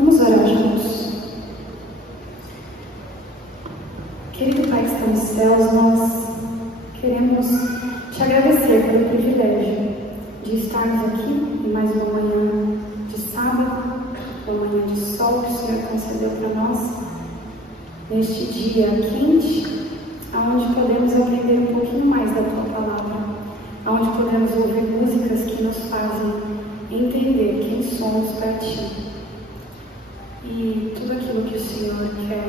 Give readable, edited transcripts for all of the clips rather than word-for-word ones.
Vamos orar juntos. Querido Pai que está nos céus, nós queremos te agradecer pelo privilégio de estarmos aqui em mais uma manhã de sábado, uma manhã de sol que o Senhor concedeu para nós, neste dia quente, onde podemos aprender um pouquinho mais da Tua Palavra, onde podemos ouvir músicas que nos fazem entender quem somos para Ti e tudo aquilo que o Senhor quer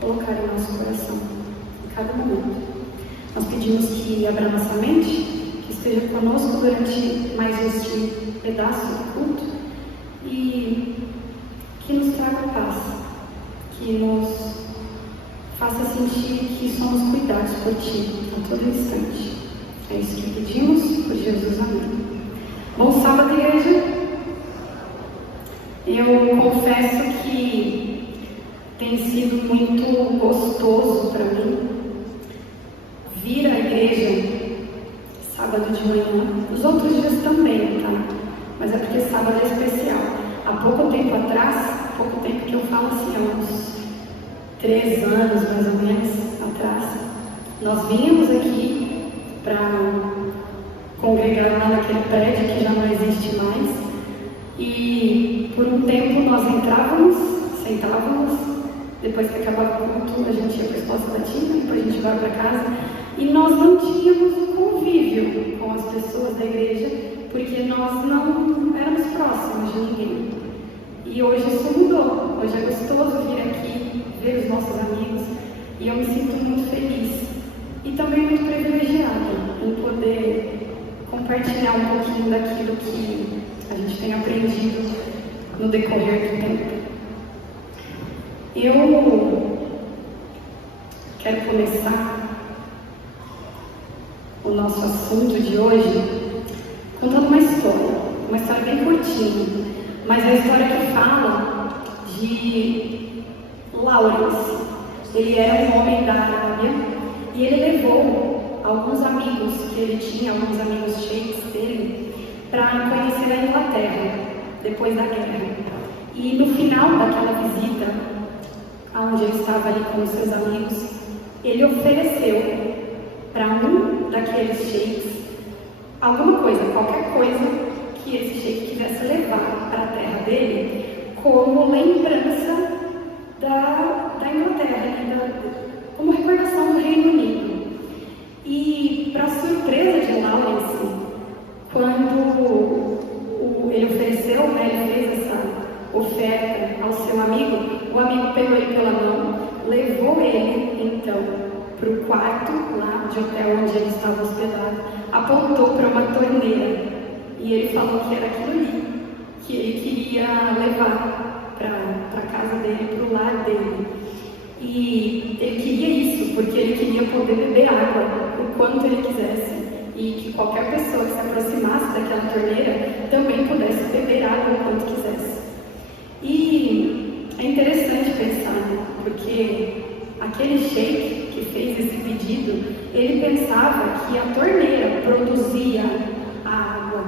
colocar em nosso coração, em cada momento. Nós pedimos que abra nossa mente, que esteja conosco durante mais este pedaço do culto e que nos traga paz, que nos faça sentir que somos cuidados por Ti a todo instante. É isso que pedimos, por Jesus, amém. Bom sábado, igreja. Eu confesso que tem sido muito gostoso para mim vir à igreja sábado de manhã. Os outros dias também, tá? Mas é porque sábado é especial. Há pouco tempo que eu falo assim, há uns 3 anos mais ou menos atrás, nós vínhamos aqui para congregar lá naquele prédio que já não existe mais. E por um tempo nós entrávamos, sentávamos, depois que acabava o culto a gente ia para a Esposa Latina, depois a gente vai para casa, e nós não tínhamos um convívio com as pessoas da igreja, porque nós não éramos próximos de ninguém. E hoje isso mudou, hoje é gostoso vir aqui, ver os nossos amigos, e eu me sinto muito feliz e também muito privilegiada em poder compartilhar um pouquinho daquilo que a gente tem aprendido no decorrer do tempo. Eu quero começar o nosso assunto de hoje contando uma história bem curtinha, mas é a história que fala de Lawrence. Ele era um homem da Arábia e ele levou alguns amigos que ele tinha, alguns amigos sheiks dele, para conhecer a Inglaterra, depois da guerra. E no final daquela visita, onde ele estava ali com os seus amigos, ele ofereceu para um daqueles sheiks alguma coisa, qualquer coisa que esse sheik quisesse levar para a terra dele, como lembrança da Inglaterra, como recordação do Reino Unido. E, para surpresa de Lawrence, quando ele ofereceu, ele fez essa oferta ao seu amigo, o amigo pegou ele pela mão, levou ele então para o quarto lá de hotel onde ele estava hospedado, apontou para uma torneira e ele falou que era aquilo ali que ele queria levar para a casa dele, para o lar dele. E ele queria isso porque ele queria poder beber água o quanto ele quisesse, e que qualquer pessoa que se aproximasse daquela torneira também pudesse beber água o quanto quisesse. E é interessante pensar, né? Porque aquele sheik que fez esse pedido, ele pensava que a torneira produzia a água,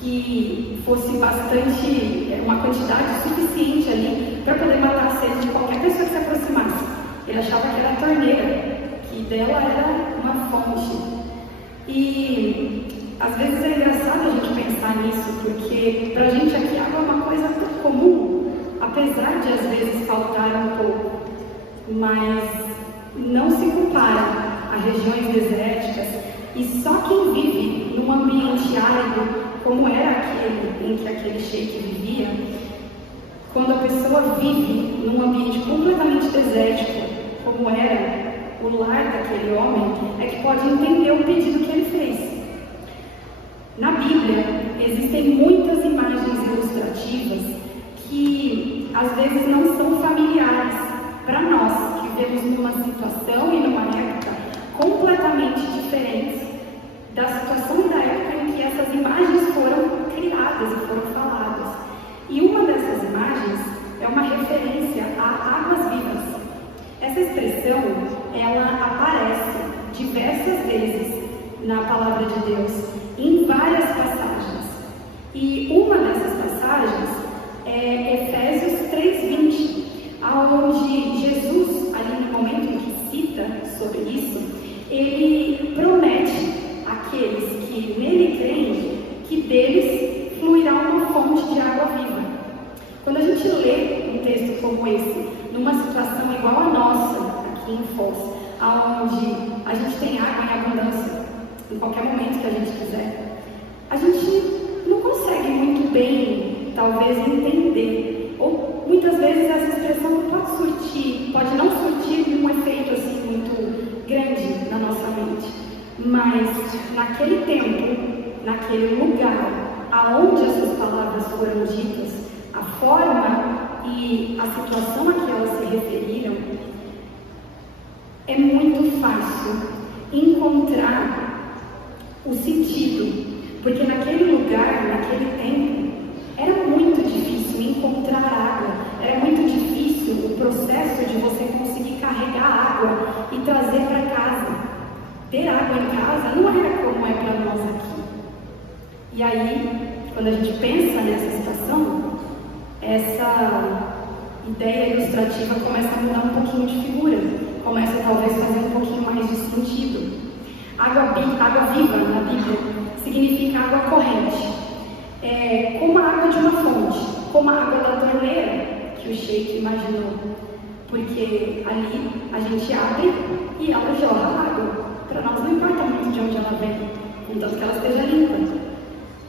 que fosse bastante, uma quantidade suficiente ali para poder matar a sede de qualquer pessoa que se aproximasse. Ele achava que era a torneira, que dela era uma fonte. E às vezes é engraçado a gente pensar nisso, porque pra gente aqui água é uma coisa tão comum, apesar de às vezes faltar um pouco, mas não se compara a regiões desérticas, e só quem vive num ambiente árido como era aquele em que aquele sheik vivia, quando a pessoa vive num ambiente completamente desértico como era o lar daquele homem, é que pode entender o pedido que ele fez. Na Bíblia, existem muitas imagens ilustrativas que às vezes não são familiares para nós, que vivemos numa situação e numa época completamente diferentes da situação e da época em que essas imagens foram criadas e foram faladas. E uma dessas imagens é uma referência a águas vivas. Essa expressão, ela aparece diversas vezes na Palavra de Deus, em várias passagens. E uma dessas passagens é Efésios 3:20, onde Jesus, ali no momento em que cita sobre isso, ele promete àqueles que nele creem que deles fluirá uma fonte de água viva. Quando a gente lê um texto como esse, numa situação igual a nossa, aqui em Foz, onde a gente tem água em abundância, em qualquer momento que a gente quiser, a gente não consegue muito bem, talvez, entender, ou muitas vezes essa expressão pode não surtir um efeito assim muito grande na nossa mente, mas naquele tempo, naquele lugar, aonde essas palavras foram ditas, a forma e a situação a que elas se referiram, é muito fácil encontrar o sentido, porque naquele lugar, naquele tempo, era muito difícil encontrar água, era muito difícil o processo de você conseguir carregar água e trazer para casa. Ter água em casa não era como é para nós aqui. E aí, quando a gente pensa nessa situação, essa ideia ilustrativa começa a mudar um pouquinho de figura, começa talvez a fazer um pouquinho mais de sentido. Água viva na Bíblia significa água corrente, como a água de uma fonte, como a água da torneira que o Sheik imaginou, porque ali a gente abre e ela jorra água. Para nós não importa muito de onde ela vem, contanto que ela esteja limpa.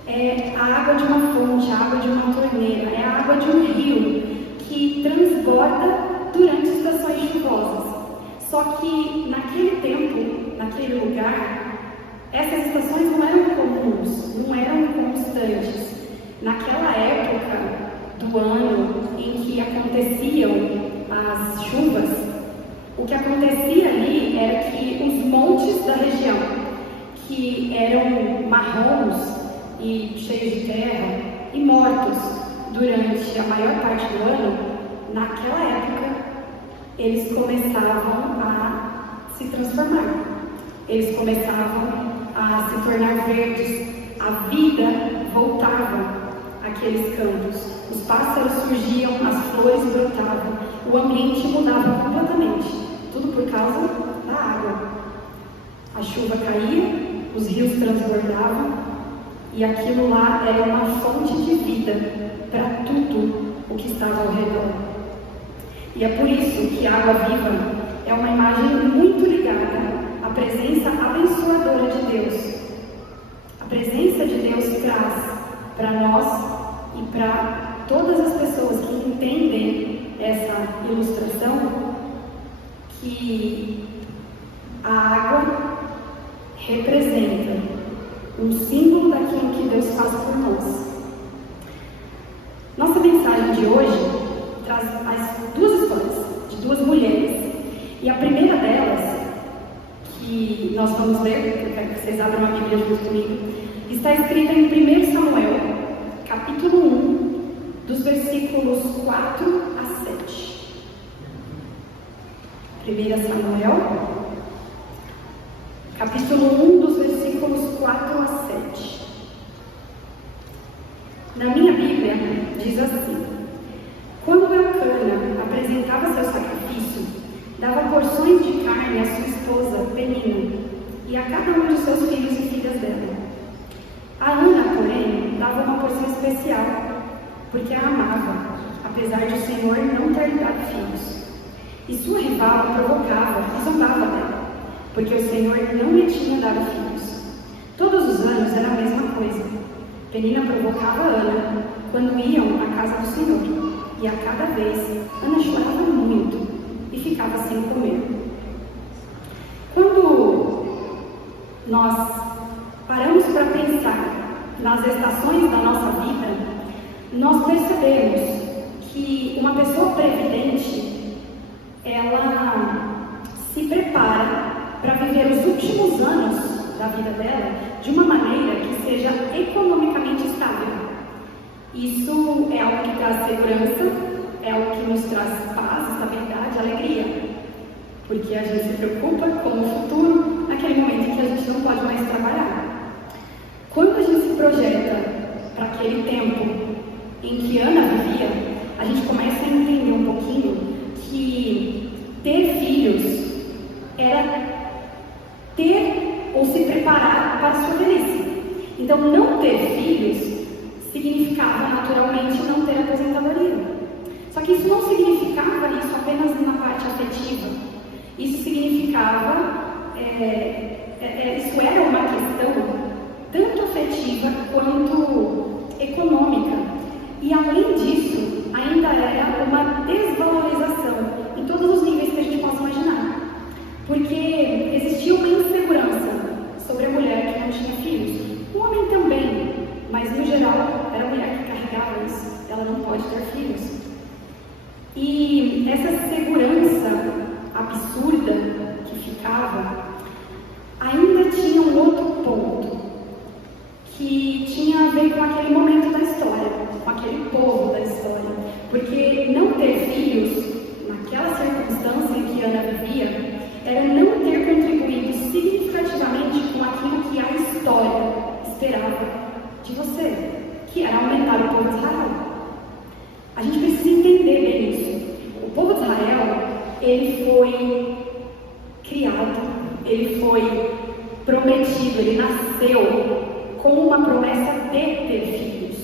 É a água de uma fonte, a água de uma torneira, é a água de um rio que transborda durante estações chuvosas. Só que naquele tempo, naquele lugar, essas estações não eram comuns, não eram constantes. Naquela época do ano em que aconteciam as chuvas, o que acontecia ali era que os montes da região, que eram marrons e cheios de terra e mortos durante a maior parte do ano, naquela época eles começavam a se transformar, eles começavam a se tornar verdes, a vida voltava àqueles campos, os pássaros surgiam, as flores brotavam, o ambiente mudava completamente, tudo por causa da água. A chuva caía, os rios transbordavam, e aquilo lá era uma fonte de vida para tudo o que estava ao redor. E é por isso que a água viva é uma imagem muito ligada à presença abençoadora de Deus. A presença de Deus traz para nós e para todas as pessoas que entendem essa ilustração que a água representa um símbolo daquilo que Deus faz por nós. Nossa mensagem de hoje traz as duas histórias de duas mulheres. E a primeira delas, que nós vamos ler, eu quero que vocês abram a Bíblia junto comigo, está escrita em 1 Samuel, capítulo 1, dos versículos 4 a 7. 1 Samuel, capítulo 1, dos versículos 4 a 7. Na minha Bíblia, diz assim: quando Elcana apresentava seu sacrifício, dava porções de carne à sua esposa, Penina, e a cada um de seus filhos e filhas dela. A Ana, porém, dava uma porção especial, porque a amava, apesar de o Senhor não ter dado filhos. E sua rival a provocava e zombava dela, porque o Senhor não lhe tinha dado filhos. Todos os anos era a mesma coisa. Penina provocava Ana quando iam à casa do Senhor, e a cada vez Ana chorava muito e ficava sem comer. Quando nós paramos para pensar nas estações da nossa vida, nós percebemos que uma pessoa previdente, ela se prepara para viver os últimos anos da vida dela de uma maneira que seja economicamente estável. Isso é algo que traz segurança, é algo que nos traz paz, estabilidade, alegria, porque a gente se preocupa com o futuro naquele momento em que a gente não pode mais trabalhar. Quando a gente se projeta para aquele tempo em que Ana vivia, terapia, a gente começa a entender um pouquinho que ter filhos era ter ou se preparar para a sua velhice. Então, não ter filhos significava naturalmente não ter aposentadoria. Só que isso não significava isso apenas na parte afetiva. Isso significava, isso era uma questão tanto afetiva quanto econômica. E além disso, ainda era uma desvalorização em todos os níveis que a gente possa imaginar. Porque existia uma insegurança sobre a mulher que não tinha filhos. O homem também, mas no geral era a mulher que carregava isso. Ela não pode ter filhos. E essa segurança absurda que ficava ainda tinha um outro ponto que tinha a ver com aquele momento da história, com aquele povo da história. Porque não ter filhos, naquela circunstância em que Ana vivia, era não ter contribuído significativamente com aquilo que a história esperava de você, que era aumentar o povo de Israel. A gente precisa entender bem isso. O povo de Israel, ele foi criado, ele foi prometido, ele nasceu com uma promessa de ter filhos.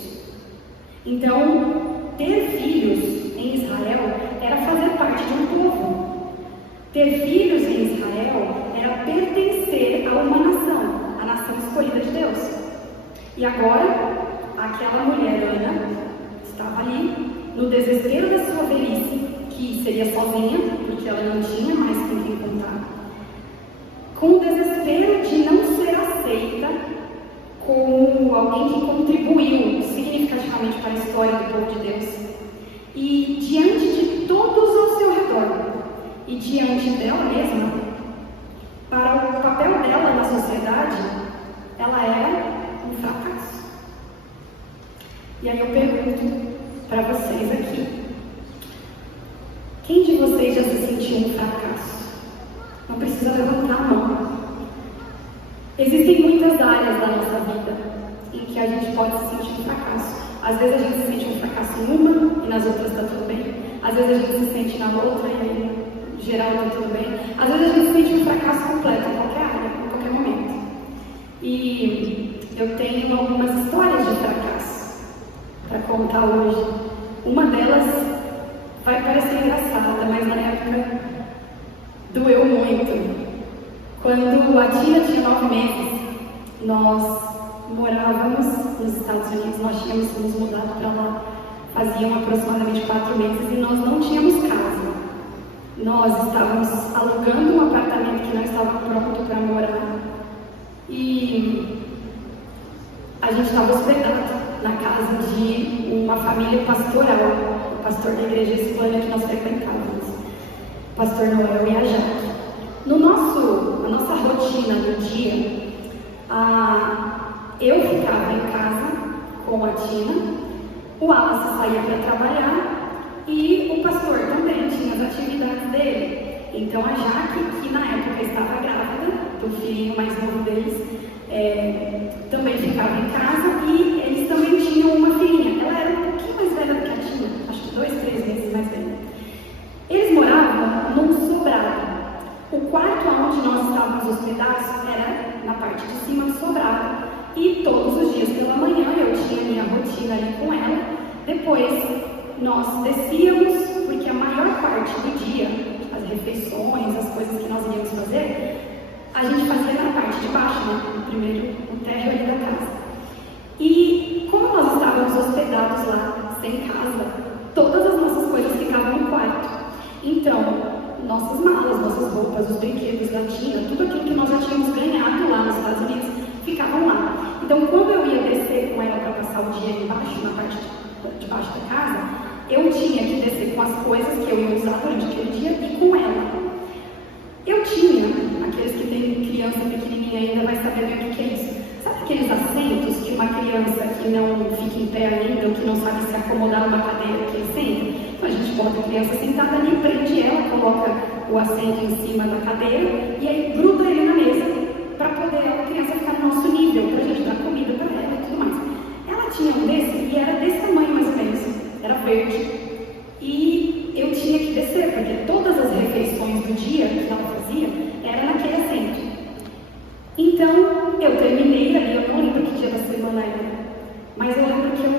Então, ter filhos em Israel era fazer parte de um povo. Ter filhos em Israel era pertencer a uma nação, a nação escolhida de Deus. E agora, aquela mulher, Ana, estava ali, no desespero da sua velhice, que seria sozinha, porque ela não tinha mais com quem contar, com o desespero de não ser aceita como alguém que contribuiu significativamente para a história do povo de Deus. E diante de todos ao seu redor, e diante dela mesma, para o papel dela na sociedade, ela era um fracasso. E aí eu pergunto para vocês aqui: quem de vocês já se sentiu um fracasso? Não precisa levantar a mão. Existem muitas áreas da nossa vida em que a gente pode se sentir um fracasso. Às vezes a gente se sente um fracasso em uma e nas outras está tudo bem. Às vezes a gente se sente na outra e em geral está tudo bem. Às vezes a gente se sente um fracasso completo em qualquer área, em qualquer momento. E eu tenho algumas histórias de fracasso para contar hoje. Uma delas vai parecer engraçada, mas na época doeu muito. Quando a Tina tinha 9 meses, nós morávamos nos Estados Unidos, nós tínhamos nos mudado para lá, faziam aproximadamente 4 meses e nós não tínhamos casa. Nós estávamos alugando um apartamento que não estava pronto para morar e a gente estava hospedado na casa de uma família pastoral, o pastor da igreja hispânica que nós frequentávamos, o pastor Noel e a Jaque. Na nossa rotina do dia, eu ficava em casa com a Tina, o Wallace saía para trabalhar e o pastor também tinha as atividades dele. Então a Jaque, que na época estava grávida do filhinho mais novo deles, também ficava em casa e eles também tinham uma filhinha. Ela era um pouquinho mais velha do que a Tina, acho que 2, 3 meses mais velha. Eles moravam num sobrado. O quarto onde nós estávamos hospedados era na parte de cima do sobrado. E todos os dias pela manhã eu tinha minha rotina ali com ela. Depois nós descíamos, porque a maior parte do dia, as refeições, as coisas que nós íamos fazer, a gente fazia na parte de baixo, né? No térreo ali da casa. E como nós estávamos hospedados lá, sem casa, todas as nossas coisas ficavam no quarto. Então, nossas malas, nossas roupas, os brinquedos da Tina, tudo aquilo que nós já tínhamos ganhado lá nos Estados Unidos, ficavam lá. Então, quando eu ia descer com ela para passar o dia embaixo, na parte de baixo da casa, eu tinha que descer com as coisas que eu ia usar durante aquele dia e com ela. Eu tinha, aqueles que têm criança pequenininha ainda vai saber o que é isso. Sabe aqueles assentos que uma criança que não fica em pé ainda, ou que não sabe se acomodar numa cadeira que ele senta? Então a gente bota a criança sentada ali, prende ela, coloca o assento em cima da cadeira e aí gruda ele na mesa para poder a criança ficar no nosso nível, para a gente dar comida para ela e tudo mais. Ela tinha um desse e era desse tamanho mais ou menos, era Verde, e eu tinha que descer, porque todas as refeições do dia que ela fazia era naquele assento. Então, eu terminei ali, eu não lembro que dia da semana era, mas eu lembro que eu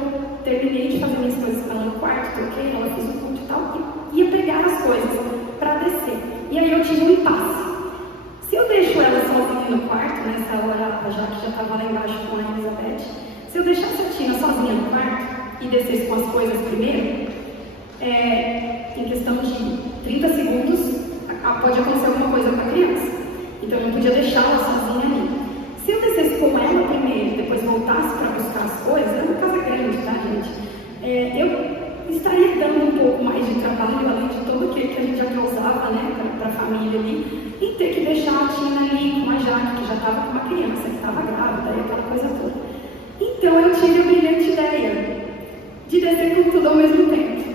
terminei de fazer minhas coisas com ela no quarto, troquei, ela fez o culto e tal, e ia pegar as coisas para descer. E aí eu tive um impasse. Se eu deixo ela sozinha no quarto, nessa hora, já que já estava lá embaixo com a Elizabeth, se eu deixasse a Tina sozinha no quarto e descesse com as coisas primeiro, em questão de 30 segundos, pode acontecer alguma coisa com a criança. Então eu não podia deixá-la sozinha ali. Se eu descesse com ela primeiro e depois voltasse para buscar as coisas, era uma casa grande, tá, gente? Eu estaria dando um pouco mais de trabalho, além de tudo que a gente já causava, né, para a família ali, e ter que deixar a Tina ali com a Jaque, que já estava com uma criança, que estava grávida, e aquela coisa toda. Então eu tive a brilhante ideia de descer com tudo ao mesmo tempo.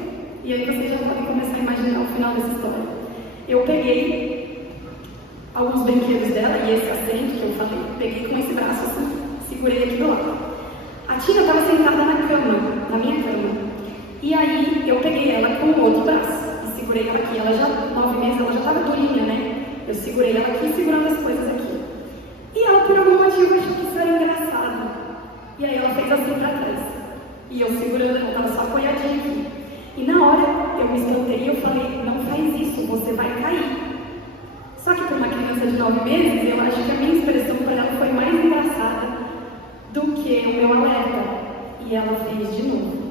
E aí vocês já podem começar a imaginar o final dessa história. Eu peguei alguns brinquedos dela, e esse assento que eu falei, peguei com esse braço assim, segurei aqui do lado. A Tina estava sentada na cama, na minha cama. E aí eu peguei ela com o outro braço e segurei ela aqui. Ela já, 9 meses, ela já estava durinha, né? Eu segurei ela aqui, segurando as coisas aqui. E ela, por algum motivo, achou que isso era engraçado. E aí ela fez assim para trás. E eu segurando, ela estava só apoiadinha aqui. E na hora eu me espantei e eu falei, não faz isso, você vai cair. Só que para uma criança de 9 meses, eu acho que a minha expressão para ela foi mais engraçada do que o meu alerta. E ela fez de novo.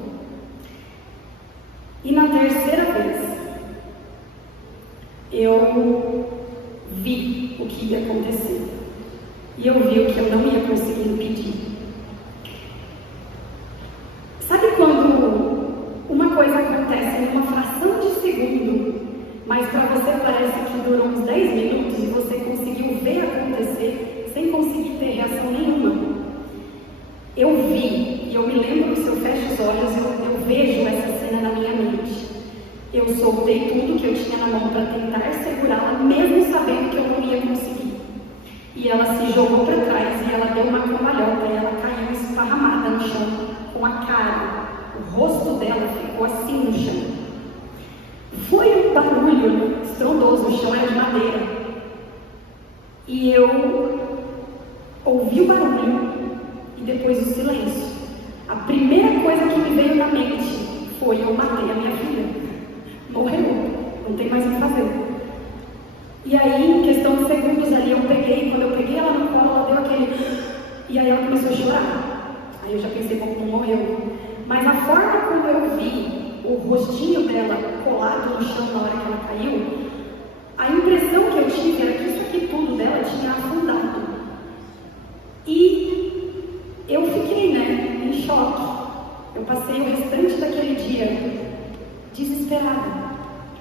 E na terceira vez, eu vi o que ia acontecer. E eu vi o que eu não ia conseguir impedir. Sabe quando uma coisa acontece em uma fração de segundo, mas para você parece que durou uns 10 minutos e você conseguiu ver acontecer sem conseguir ter reação nenhuma? Eu vi, e eu me lembro que se eu fecho os olhos, eu vejo essa cena na minha mente. Eu soltei tudo que eu tinha na mão para tentar segurá-la, mesmo sabendo que eu não ia conseguir. E ela se jogou para trás e ela deu uma cambalhota e ela caiu esparramada no chão, com a cara. O rosto dela ficou assim no chão. Foi um barulho estrondoso, o chão era de madeira. E eu ouvi o barulho e depois o silêncio. A primeira coisa que me veio na mente foi: eu matei a minha filha. Morreu, não tem mais o que fazer. E aí, em questão de segundos ali, quando eu peguei ela no colo, ela deu aquele... E aí ela começou a chorar. Aí eu já pensei, bom, não morreu. Mas a forma como eu vi o rostinho dela colado no chão na hora que ela caiu, a impressão que eu tive era que isso aqui tudo dela tinha afundado. E eu fiquei, né, em choque. Eu passei o restante daquele dia desesperada,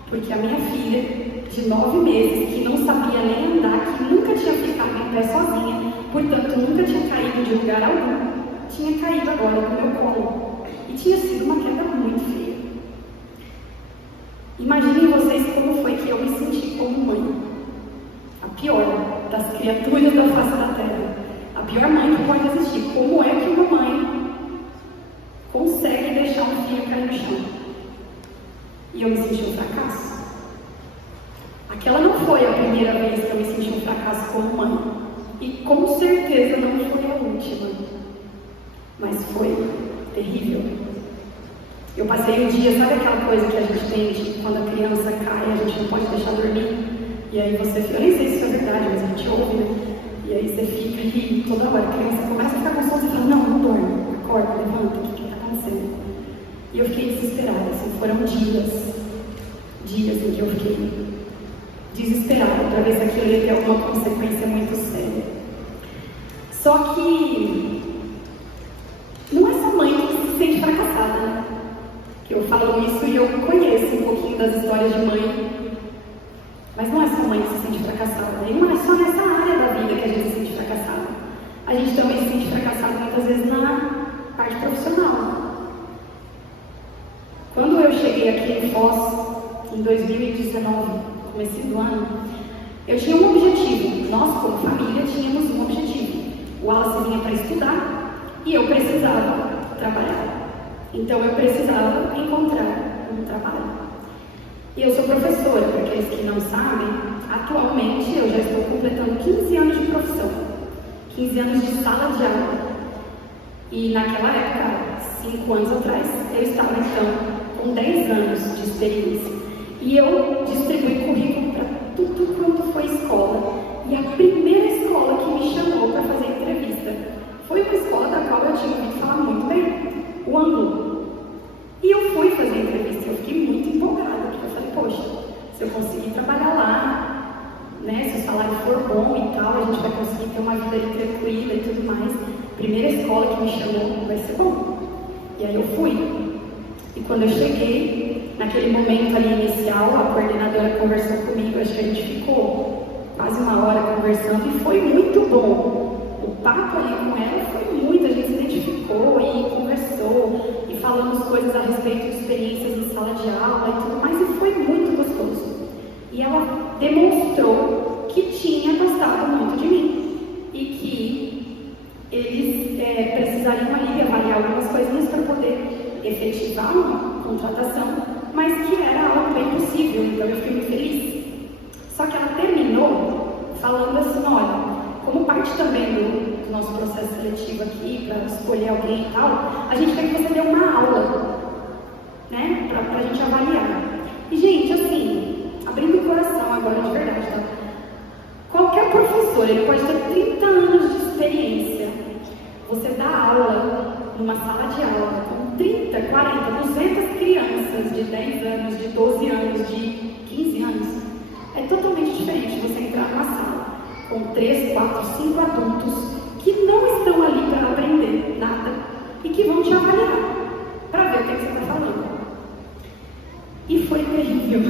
porque a minha filha, de 9 meses, que não sabia nem andar, que nunca tinha ficado em pé sozinha, portanto nunca tinha caído de lugar algum, tinha caído agora no meu colo. E tinha sido uma queda muito feia. Imaginem vocês como foi que eu me senti como mãe. A pior das criaturas da face da terra. A pior mãe que pode existir. Como é que uma mãe consegue deixar um filho cair no chão? E eu me senti um fracasso. Aquela não foi a primeira vez que eu me senti um fracasso como mãe. E com certeza não foi a última. Mas foi terrível. Eu passei um dia, sabe aquela coisa que a gente tem de quando a criança cai, a gente não pode deixar dormir? E aí você fica, eu nem sei se isso é verdade, mas a gente ouve, né? E aí você fica ali toda hora, a criança começa a ficar com sono, você fala, não dorme, acorda, levanta, o que está acontecendo? E eu fiquei desesperada, assim, foram dias em que eu fiquei desesperada para ver se aquilo ia ter alguma consequência muito séria. Só que não é só mãe que se sente fracassada, né? Que eu falo isso e eu conheço um pouquinho das histórias de mãe, mas não é só mãe que se sente fracassada, e não é só nessa área da vida que a gente se sente fracassada. A gente também se sente fracassada muitas vezes na parte profissional. Quando eu cheguei aqui em Foz, em 2019, começo do ano, eu tinha um objetivo. Nós, como família, tínhamos um objetivo. O Wallace vinha para estudar e eu precisava trabalhar. Então eu precisava encontrar um trabalho. E eu sou professora, para aqueles que não sabem, atualmente eu já estou completando 15 anos de profissão, 15 anos de sala de aula. E naquela época, 5 anos atrás, eu estava então com 10 anos de experiência. E eu distribuí currículo para tudo quanto foi escola. E a primeira escola que me chamou para fazer entrevista foi uma escola da qual eu tinha ouvido falar muito bem, o Ângulo. E eu fui fazer entrevista, eu fiquei muito empolgada, porque eu falei, poxa, se eu conseguir trabalhar lá, né, se o salário for bom e tal, a gente vai conseguir ter uma vida ali tranquila e tudo mais. Primeira escola que me chamou vai ser bom. E aí eu fui. E quando eu cheguei, naquele momento ali inicial, a coordenadora conversou comigo, acho que a gente ficou quase uma hora conversando e foi muito bom. O papo ali com ela foi muito, a gente se identificou e conversou e falamos coisas a respeito de experiências em sala de aula e tudo mais, e foi muito gostoso. E ela demonstrou que tinha gostado muito de mim e que eles precisariam ali avaliar algumas coisinhas para poder efetivar uma contratação, mas que era algo bem possível, então eu fiquei muito feliz. Só que ela terminou falando assim, olha, como parte também do nosso processo seletivo aqui, para escolher alguém e tal, a gente quer que você dê uma aula, né, para a gente avaliar. E gente, assim, abrindo o coração agora de verdade, tá? Qualquer professor, ele pode ter 30 anos de experiência, você dá aula numa sala de aula com 30, 40, 200 crianças de 10 anos, de 12 anos, de 15 anos, é totalmente diferente você entrar numa sala com 3, 4, 5 adultos que não estão ali para aprender nada e que vão te avaliar para ver o que você está falando. E foi terrível.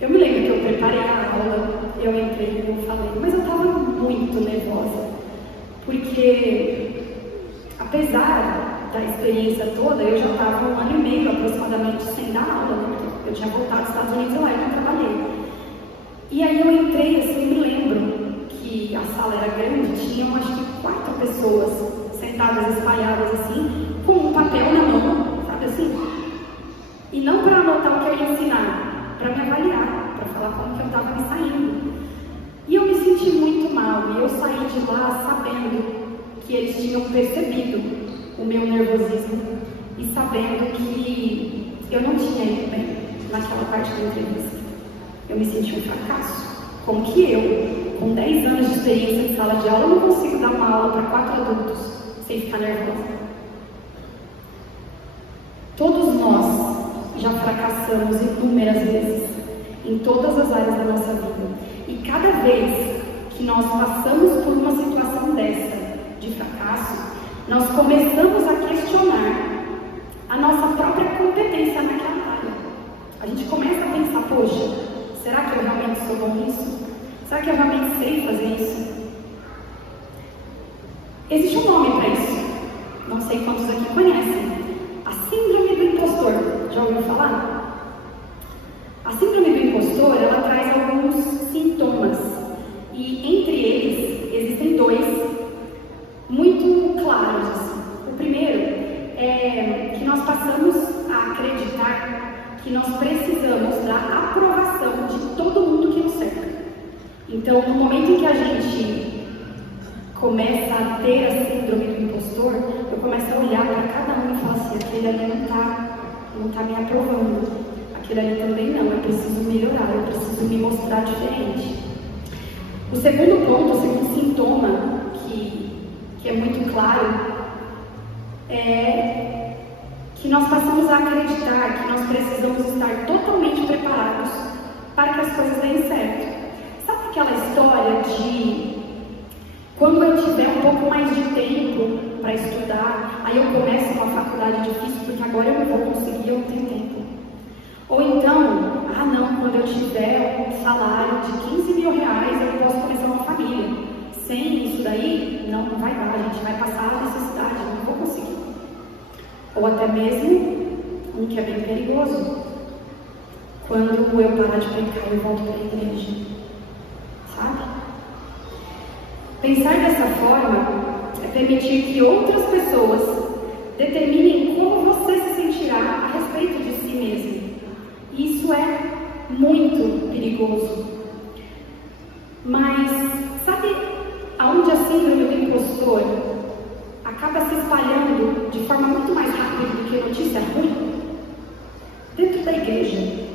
Eu me lembro que eu preparei a aula, eu entrei e eu falei, mas eu estava muito nervosa, porque apesar da experiência toda, eu já estava 1 ano e meio aproximadamente sem dar aula, né? Eu tinha voltado dos Estados Unidos lá e não trabalhei. E aí eu entrei, assim, me lembro que a sala era grande, tinham acho que 4 pessoas sentadas, espalhadas assim, com um papel na mão, sabe assim? E não para anotar o que eu ia ensinar, para me avaliar, para falar como que eu estava me saindo. E eu me senti muito mal, e eu saí de lá sabendo que eles tinham percebido o meu nervosismo e sabendo que eu não tinha ido bem naquela parte da entrevista. Eu me senti um fracasso. Como que eu, com 10 anos de experiência em sala de aula, não consigo dar uma aula para 4 adultos sem ficar nervosa? Todos nós já fracassamos inúmeras vezes, em todas as áreas da nossa vida. E cada vez que nós passamos por uma situação dessa, de fracasso, nós começamos a questionar a nossa própria competência naquela área. A gente começa a pensar, poxa, será que eu realmente sou bom nisso? Será que eu realmente sei fazer isso? Existe um nome para isso. Não sei quantos aqui conhecem. A síndrome do impostor. Já ouviu falar? A síndrome do impostor, ela traz alguns sintomas. E entre eles, existem 2 muito claros. O primeiro é que nós passamos a acreditar que nós precisamos da aprovação de todo mundo que nos cerca. Então, no momento em que a gente começa a ter a síndrome do impostor, eu começo a olhar para cada um e falar assim, aquele ali não tá me aprovando, aquele ali também não, eu preciso melhorar, eu preciso me mostrar diferente. O segundo ponto, o segundo sintoma que é muito claro, é que nós passamos a acreditar que nós precisamos estar totalmente preparados para que as coisas deem certo. Sabe aquela história de quando eu tiver um pouco mais de tempo para estudar, aí eu começo uma faculdade difícil porque agora eu não vou conseguir, eu não tenho tempo. Ou então, não, quando eu tiver um salário de 15 mil reais, eu posso começar uma família. Sem isso daí, não vai dar, a gente vai passar a necessidade, eu não vou conseguir. Ou até mesmo, um que é bem perigoso, quando eu parar de pecar, eu volto para a igreja, sabe? Pensar dessa forma é permitir que outras pessoas determinem como você perigoso. Mas sabe aonde a síndrome do impostor acaba se espalhando de forma muito mais rápida do que notícia ruim? Dentro da igreja,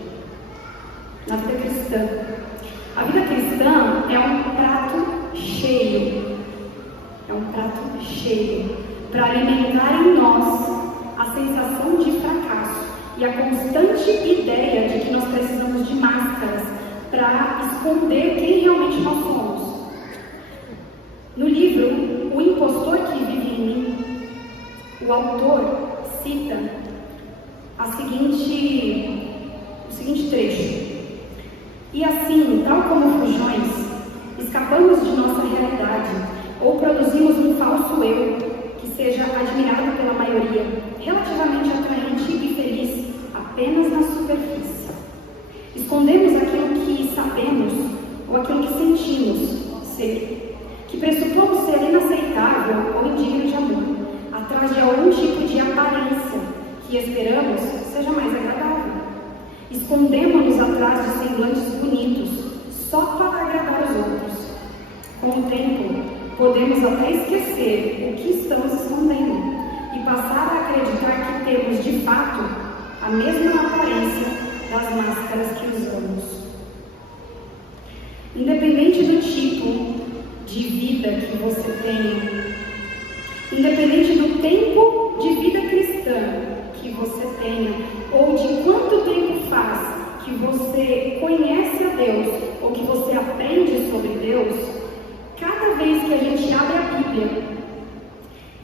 na vida cristã. A vida cristã é um prato cheio. É um prato cheio para alimentar em nós a sensação de fracasso e a constante ideia de que nós precisamos de máscaras para esconder quem realmente nós somos. No livro O Impostor que Vive em Mim, o autor cita o seguinte trecho: e assim, tal como fujões, escapamos de nossa realidade ou produzimos um falso eu que seja admirado pela maioria, relativamente atraente e feliz apenas na superfície. Escondemos aquilo que sabemos ou aquilo que sentimos ser, que pressupomos ser inaceitável ou indigno de amor, atrás de algum tipo de aparência que esperamos seja mais agradável. Escondemos-nos atrás de semblantes bonitos, só para agradar os outros. Com o tempo, podemos até esquecer o que estamos escondendo e passar a acreditar que temos, de fato, a mesma aparência das máscaras que usamos. Independente do tipo de vida que você tenha, independente do tempo de vida cristã que você tenha, ou de quanto tempo faz que você conhece a Deus, ou que você aprende sobre Deus, cada vez que a gente abre a Bíblia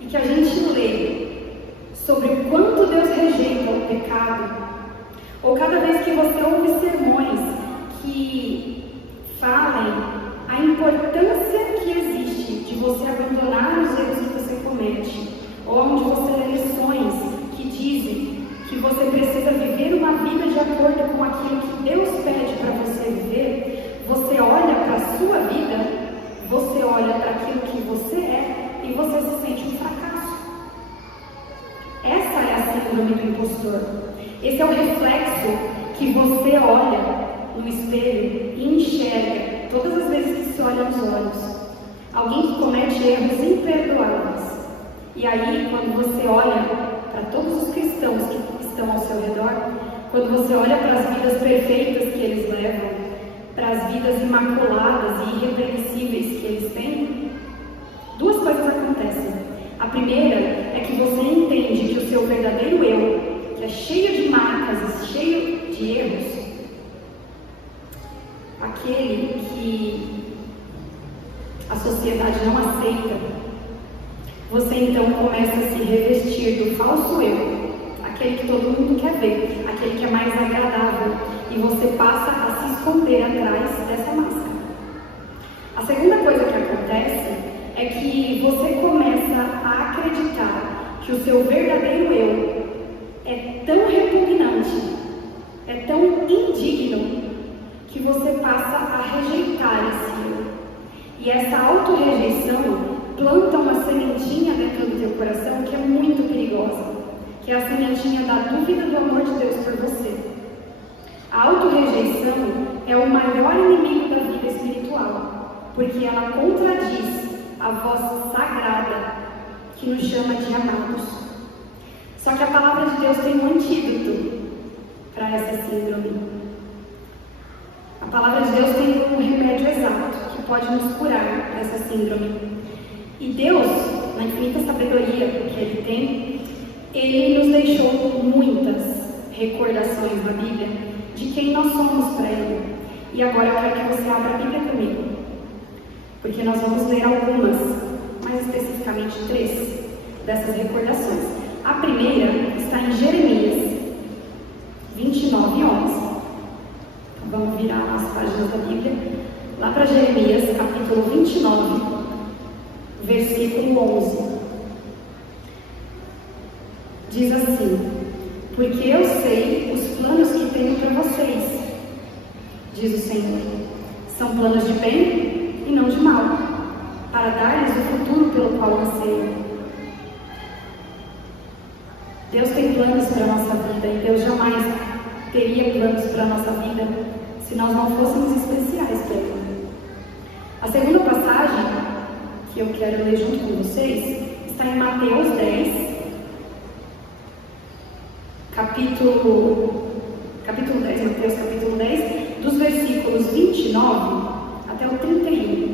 e que a gente lê sobre o quanto Deus rejeita o pecado, ou cada vez que você ouve sermões que falem a importância que existe de você abandonar os erros que você comete, ou onde você lê lições que dizem que você precisa viver uma vida de acordo com aquilo que Deus pede para você viver, você olha para a sua vida, você olha para aquilo que você é e você se sente um fracasso. Essa é a síndrome do impostor. Esse é o reflexo que você olha no espelho e enxerga todas as vezes que se olha nos olhos. Alguém que comete erros imperdoáveis. E aí, quando você olha para todos os cristãos que estão ao seu redor, quando você olha para as vidas perfeitas que eles levam, para as vidas imaculadas e irrepreensíveis que eles têm, duas coisas acontecem. A primeira é que você entende que o seu verdadeiro eu, que é cheio de marcas e cheio de erros, aquele que a sociedade não aceita, você então começa a se revestir do falso eu, aquele que todo mundo quer ver, aquele que é mais agradável, e você passa a se esconder atrás dessa máscara. A segunda coisa que acontece é que você começa a acreditar que o seu verdadeiro eu é tão repugnante, é tão indigno, que você passa a rejeitar esse eu. E essa auto-rejeição planta uma sementinha dentro do teu coração que é muito perigosa, que é a sementinha da dúvida do amor de Deus por você. A auto-rejeição é o maior inimigo da vida espiritual, porque ela contradiz a voz sagrada que nos chama de amados. Só que a palavra de Deus tem um antídoto para essa síndrome. A palavra de Deus tem um remédio exato que pode nos curar dessa síndrome. E Deus, na infinita sabedoria que Ele tem, Ele nos deixou muitas recordações da Bíblia de quem nós somos para Ele. E agora eu quero que você abra a Bíblia comigo, porque nós vamos ler algumas, mais especificamente 3 dessas recordações. A primeira está em Jeremias 29:11. Vamos virar as páginas da Bíblia, lá para Jeremias, capítulo 29, versículo 11. Diz assim: porque eu sei os planos que tenho para vocês, diz o Senhor. São planos de bem e não de mal, para dar-lhes o futuro pelo qual anseiam. Deus tem planos para a nossa vida, e Deus jamais teria planos para a nossa vida se nós não fôssemos especiais para Ele. A segunda passagem que eu quero ler junto com vocês está em Mateus 10, capítulo 10, Mateus capítulo 10, dos versículos 29 até o 31.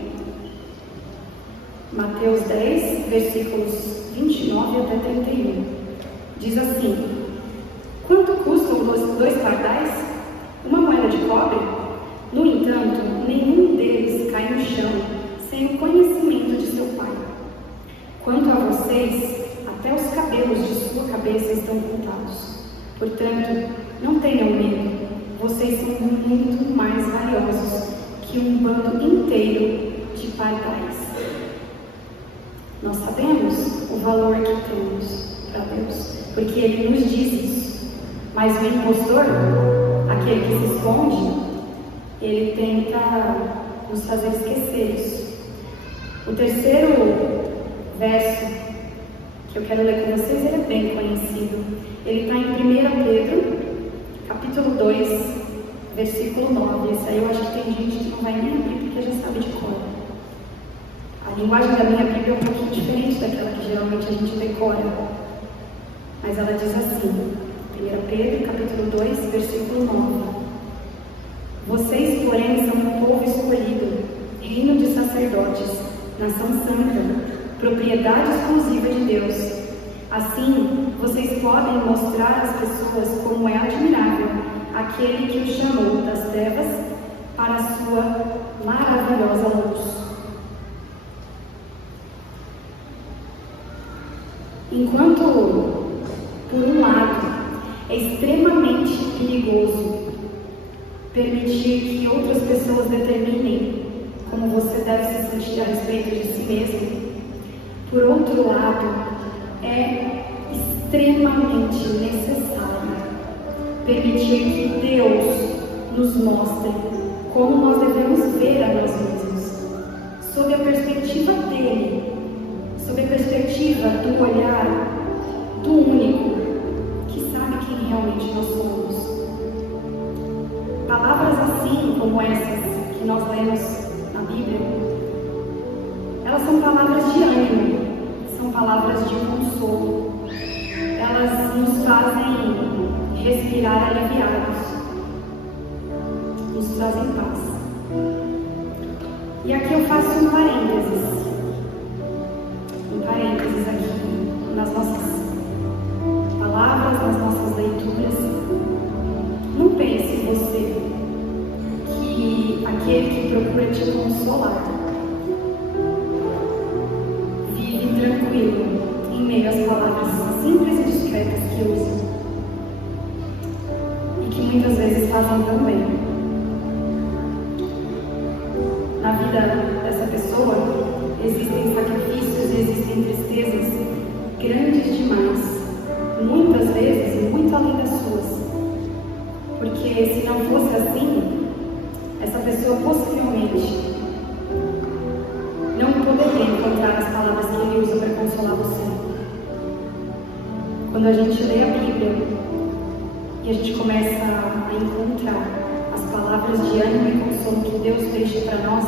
Mateus 10, versículos 29 até 31. Diz assim: quanto custam dois pardais? Uma moeda de cobre? No entanto, nenhum deles cai no chão sem o conhecimento de seu Pai. Quanto a vocês, até os cabelos de sua cabeça estão contados. Portanto, não tenham medo, vocês são muito mais valiosos que um bando inteiro de pardais. Nós sabemos o valor que temos para Deus, porque Ele nos diz isso. Mas o impostor, aquele que se esconde, ele tenta nos fazer esquecer isso. O terceiro verso que eu quero ler com vocês, ele é bem conhecido. Ele está em 1 Pedro, capítulo 2, versículo 9. Esse aí eu acho que tem gente que não vai nem abrir porque já sabe de cor. A linguagem da minha Bíblia é um pouquinho diferente daquela que geralmente a gente decora. Mas ela diz assim, 1 Pedro, capítulo 2, versículo 9. Vocês, porém, são um povo escolhido, reino de sacerdotes, nação santa, propriedade exclusiva de Deus. Assim, vocês podem mostrar às pessoas como é admirável aquele que os chamou das trevas para a sua maravilhosa luz. Enquanto, por um lado, é extremamente perigoso permitir que outras pessoas determinem como você deve se sentir a respeito de si mesmo, por outro lado, é extremamente necessário permitir que Deus nos mostre como nós devemos ver a nós mesmos, sob a perspectiva dele, sob a perspectiva do olhar do único que sabe quem realmente nós somos. Palavras assim como essas que nós lemos na Bíblia, elas são palavras de ânimo, são palavras de consolo. Elas nos fazem respirar aliviados, nos trazem paz. E aqui eu faço um parênteses aqui nas nossas palavras, nas nossas leituras. Não pense você que aquele que procura te consolar vive tranquilo em meio às palavras simples e discretas que usa e que muitas vezes fazem tão bem. Na vida dessa pessoa existem sacrifícios, existem tristezas grandes demais, muitas vezes muito além das suas, porque se não fosse assim, essa pessoa possivelmente não poderia encontrar as palavras que ele usa para consolar você. Quando a gente lê a Bíblia e a gente começa a encontrar as palavras de ânimo e consolo que Deus deixa para nós,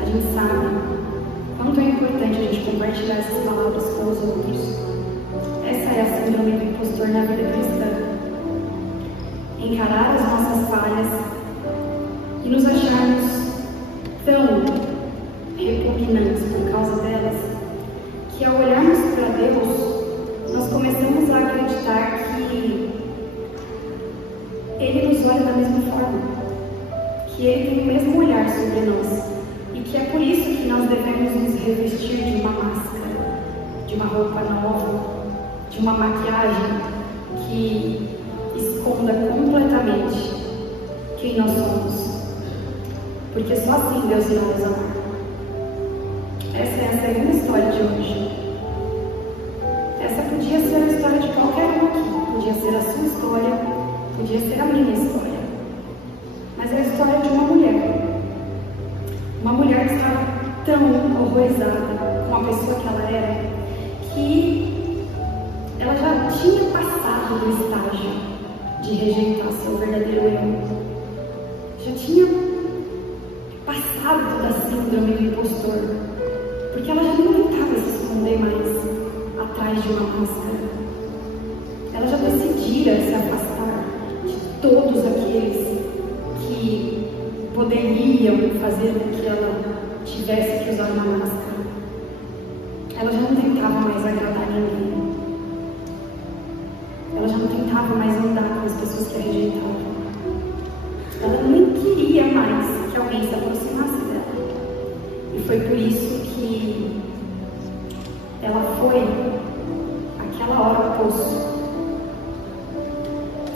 a gente sabe quanto é importante a gente compartilhar essas palavras com os outros. Essa é a síndrome do impostor na vida cristã. Encarar as nossas falhas e nos acharmos tão repugnantes por causa delas, que ao olharmos para Deus, nós começamos a acreditar que Ele nos olha da mesma forma, que Ele tem o mesmo olhar sobre nós, e que é por isso que nós devemos nos revestir de uma máscara, de uma roupa nova, de uma maquiagem que esconda completamente quem nós somos, porque só assim Deus irá nos amar. Essa é a segunda história de hoje. Essa podia ser a história de qualquer um aqui, podia ser a sua história, podia ser a minha história, mas é a história de uma mulher que estava tão horrorizada com a pessoa que ela era, que ela já tinha passado do estágio de rejeitar seu verdadeiro eu. já tinha passado toda a síndrome do impostor, porque ela já não tentava se esconder mais atrás de uma máscara. Ela já decidira se afastar de todos aqueles que poderiam fazer com que ela tivesse que usar uma máscara. Ela já não tentava mais agradar ninguém. Ela já não tentava mais andar com as pessoas que a rejeitavam. Ela nem queria mais que alguém se aproximasse dela. E foi por isso que ela foi àquela hora ao poço.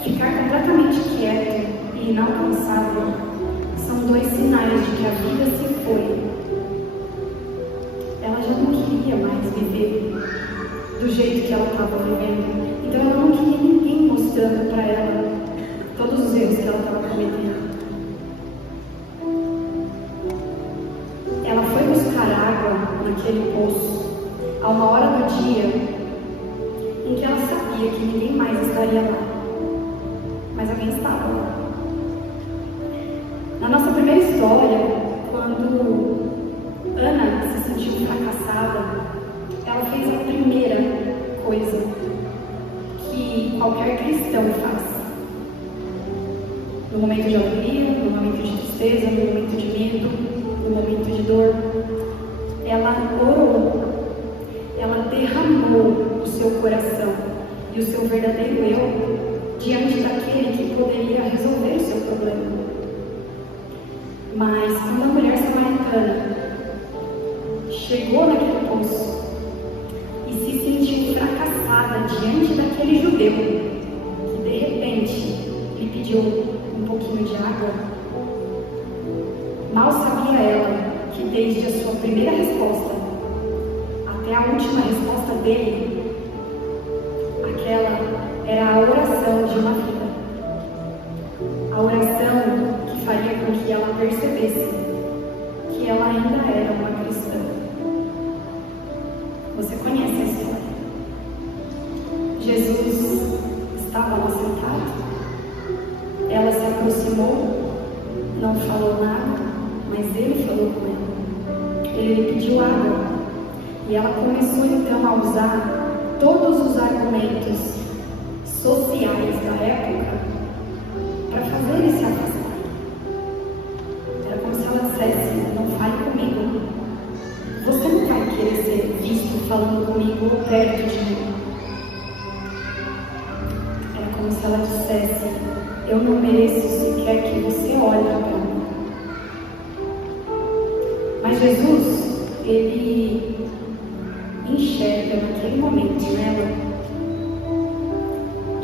Ficar completamente quieto e inalcançável são dois sinais de que a vida se foi. Ela já não queria mais viver do jeito que ela estava vivendo. Então ela não queria ninguém mostrando para ela todos os erros que ela estava cometendo. Ela foi buscar água naquele poço a uma hora do dia em que ela sabia que ninguém mais estaria lá. Mas alguém estava lá. Na nossa primeira história, quando Ana se sentiu fracassada, ela fez a primeira coisa que qualquer cristão faz. No momento de alegria, no momento de tristeza, no momento de medo, no momento de dor, ela orou, ela derramou o seu coração e o seu verdadeiro eu diante daquele que poderia resolver o seu problema. Mas quando a mulher samaritana chegou naquele poço e se sentiu fracassada diante daquele judeu que de repente lhe pediu um pouquinho de água, mal sabia ela que desde a sua primeira resposta até a última resposta dele, aquela era a oração de uma vida. A oração que faria com que ela percebesse que ela ainda era uma cristã. Você conhece a história? Jesus estava lá sentado. Ela se aproximou, não falou nada, mas ele falou com ela. Ele lhe pediu água. E ela começou então a usar todos os argumentos sociais da época para fazer ele se afastar. Era como se ela dissesse: não fale comigo. Você não vai querer ser visto falando comigo ou perto de mim. Era como se ela dissesse: eu não mereço sequer que você olhe para mim. Mas Jesus, ele enxerga naquele momento nela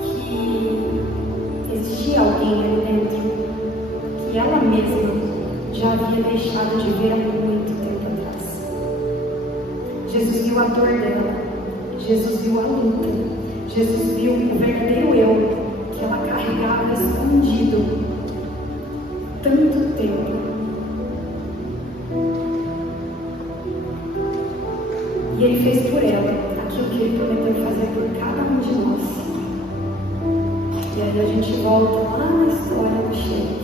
que existia alguém ali dentro que ela mesma já havia deixado de ver há muito tempo atrás. Jesus viu a dor dela, Jesus viu a luta, Jesus viu o verdadeiro eu que ela carregava escondido tanto tempo. E ele fez por ela aquilo que ele prometeu fazer por cada um de nós. E aí a gente volta lá na história do Sheik.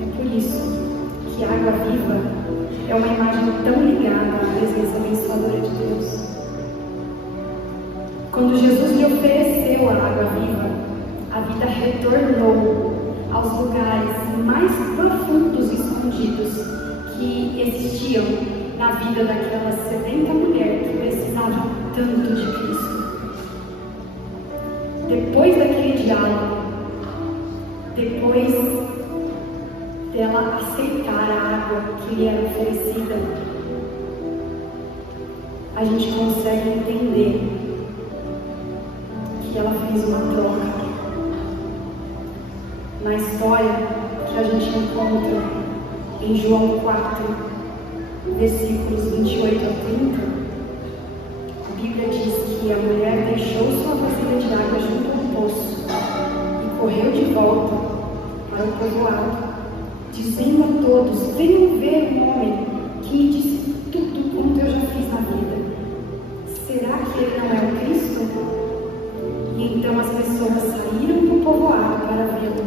É por isso que a água viva é uma imagem tão ligada à presença abençoadora de Deus. Quando Jesus lhe ofereceu a água viva, a vida retornou aos lugares mais profundos e escondidos que existiam na vida daquela sedenta mulher que precisava tanto de Cristo. Depois daquele diálogo, depois dela aceitar a água que lhe era oferecida, a gente consegue entender que ela fez uma troca. Na história que a gente encontra em João 4, versículos 28 a 30, a Bíblia diz que a mulher deixou sua vasilha de água junto ao poço e correu de volta para o povoado, dizendo a todos: venham ver um homem que me disse tudo quanto eu já fiz na vida. Será que ele não é o Cristo? E então as pessoas saíram do povoado para vê-lo.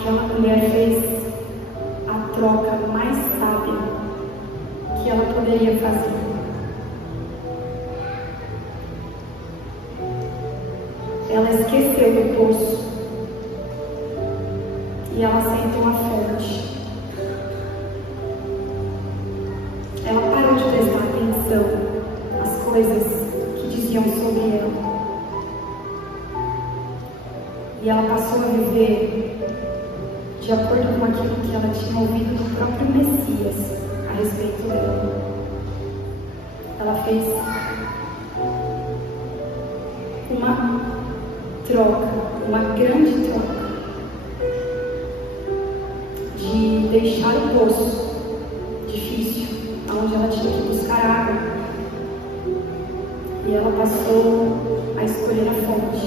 aquela mulher fez a troca mais sábia que ela poderia fazer. Ela esqueceu do poço e ela sentou à fonte. Ela parou de prestar atenção às coisas que diziam sobre ela. E ela passou a viver de acordo com aquilo que ela tinha ouvido do próprio Messias a respeito dela. Ela fez uma troca, uma grande troca, de deixar o poço difícil, onde ela tinha que buscar água, e ela passou a escolher a fonte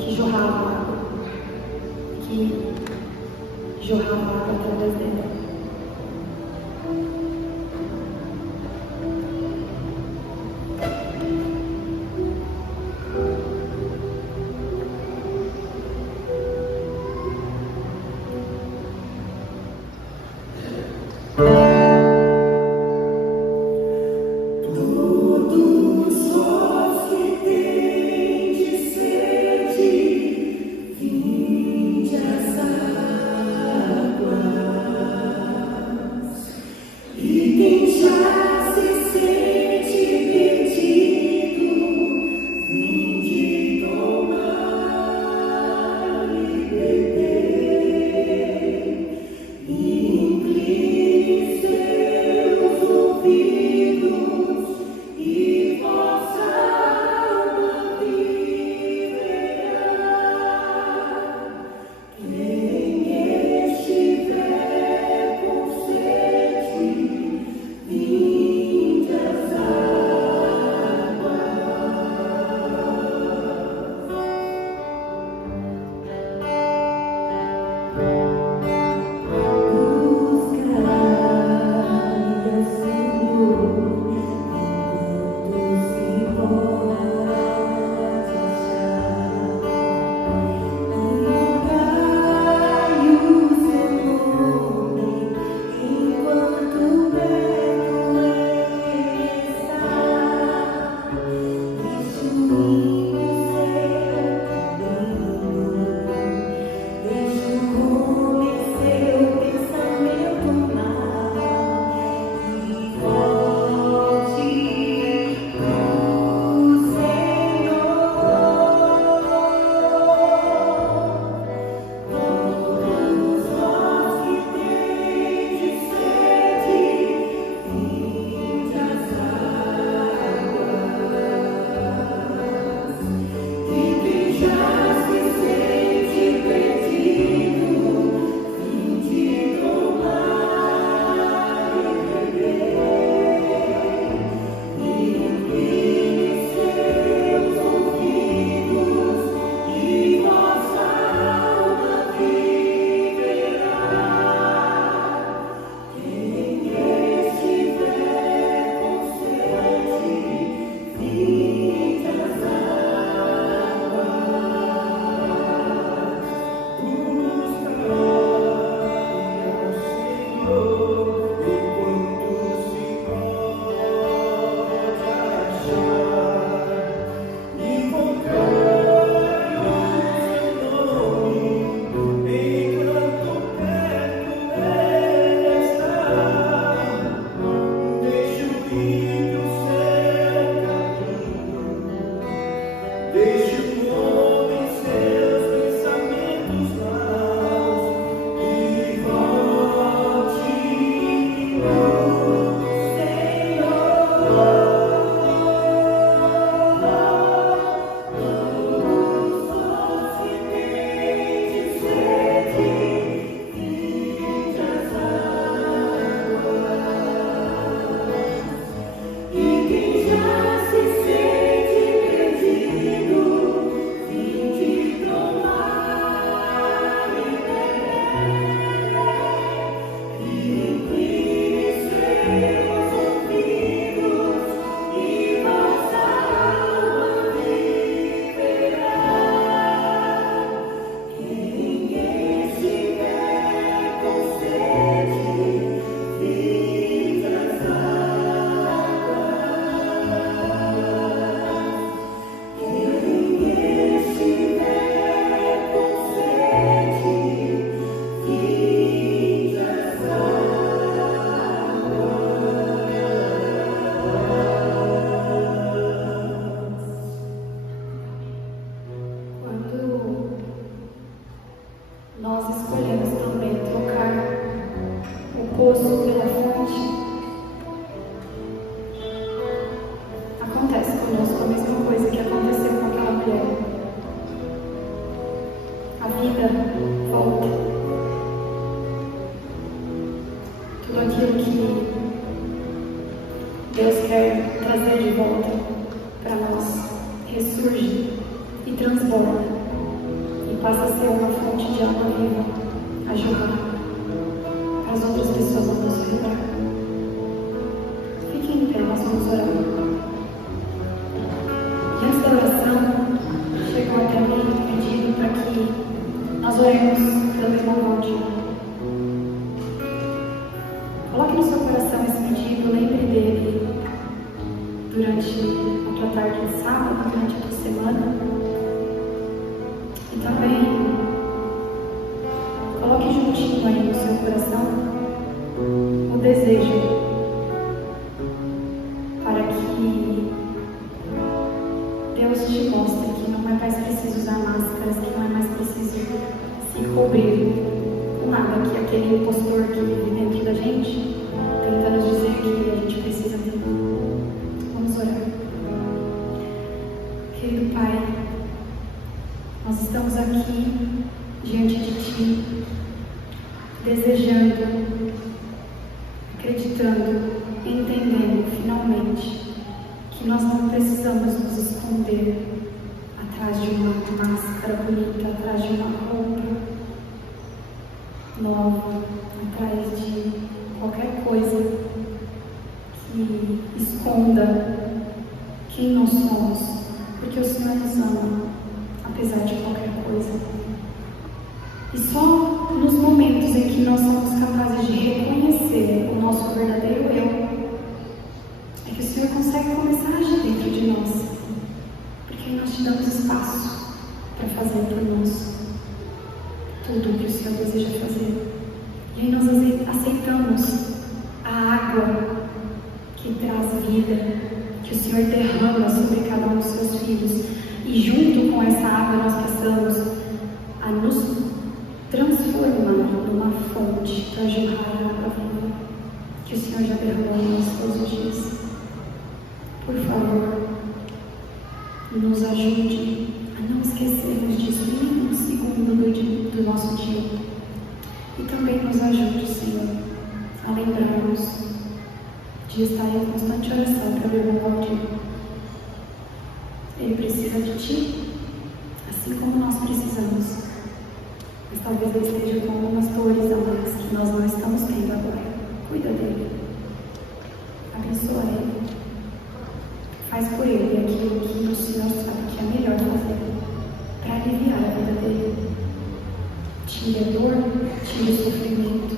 que jorrava água, que jorrava água através dela. Quem já se sente perdido surge e transborda e passa a ser uma fonte de água viva a jorrar para as outras pessoas ao nosso redor. Fiquem em pé, nós vamos orar. E antes da oração, chegou até mim um pedido para que nós oremos pelo irmão Valdir. Coloque no seu coração esse pedido, lembre dele durante a tua tarde de sábado, durante a tua semana. E também coloque juntinho aí no seu coração o desejo para que Deus te mostre que não é mais preciso usar máscaras, que não é mais preciso se cobrir com nada, que aquele impostor que vive dentro da gente tentando dizer que a gente precisa de tudo. Vamos orar. Querido Pai, nós estamos aqui diante de Ti, desejando, acreditando, entendendo finalmente que nós não precisamos nos esconder atrás de uma máscara bonita, atrás de uma roupa nova, atrás de qualquer coisa que esconda quem nós somos, porque o Senhor nos ama, apesar de qualquer coisa. E só nos momentos em que nós somos capazes de reconhecer o nosso verdadeiro eu, é que o Senhor consegue começar a agir dentro de nós, porque aí nós te damos espaço para fazer por nós tudo o que o Senhor deseja fazer. E aí nós aceitamos a água que traz vida, que o Senhor derrama sobre cada um dos seus filhos. E junto com essa água nós passamos a nos transformar numa fonte para jorrar a água viva que o Senhor já derramou em nós todos os dias. Por favor, nos ajude a não esquecermos disso nem um segundo do nosso dia. E também nos ajude, Senhor, a lembrarmos de estar em constante oração para o irmão Valdir. Ele precisa de Ti, assim como nós precisamos. Mas talvez ele esteja com algumas dores a mais que nós não estamos vendo agora. Cuida dele. Abençoa ele. Faz por ele aquilo que o Senhor sabe que é melhor fazer para aliviar a vida dele. Tire a dor, tire o sofrimento.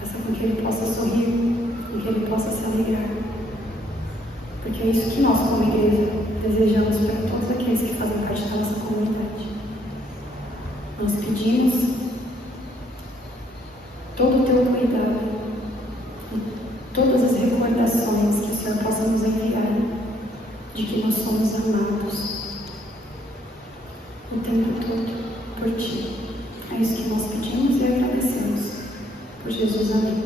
Faça com que ele possa sorrir, com que ele possa se alegrar. Porque é isso que nós, como igreja, desejamos para todos aqueles que fazem parte da nossa comunidade. Nós pedimos todo o Teu cuidado e todas as recordações que o Senhor possa nos enviar de que nós somos amados o tempo todo por Ti. É isso que nós pedimos e agradecemos. Por Jesus, amém.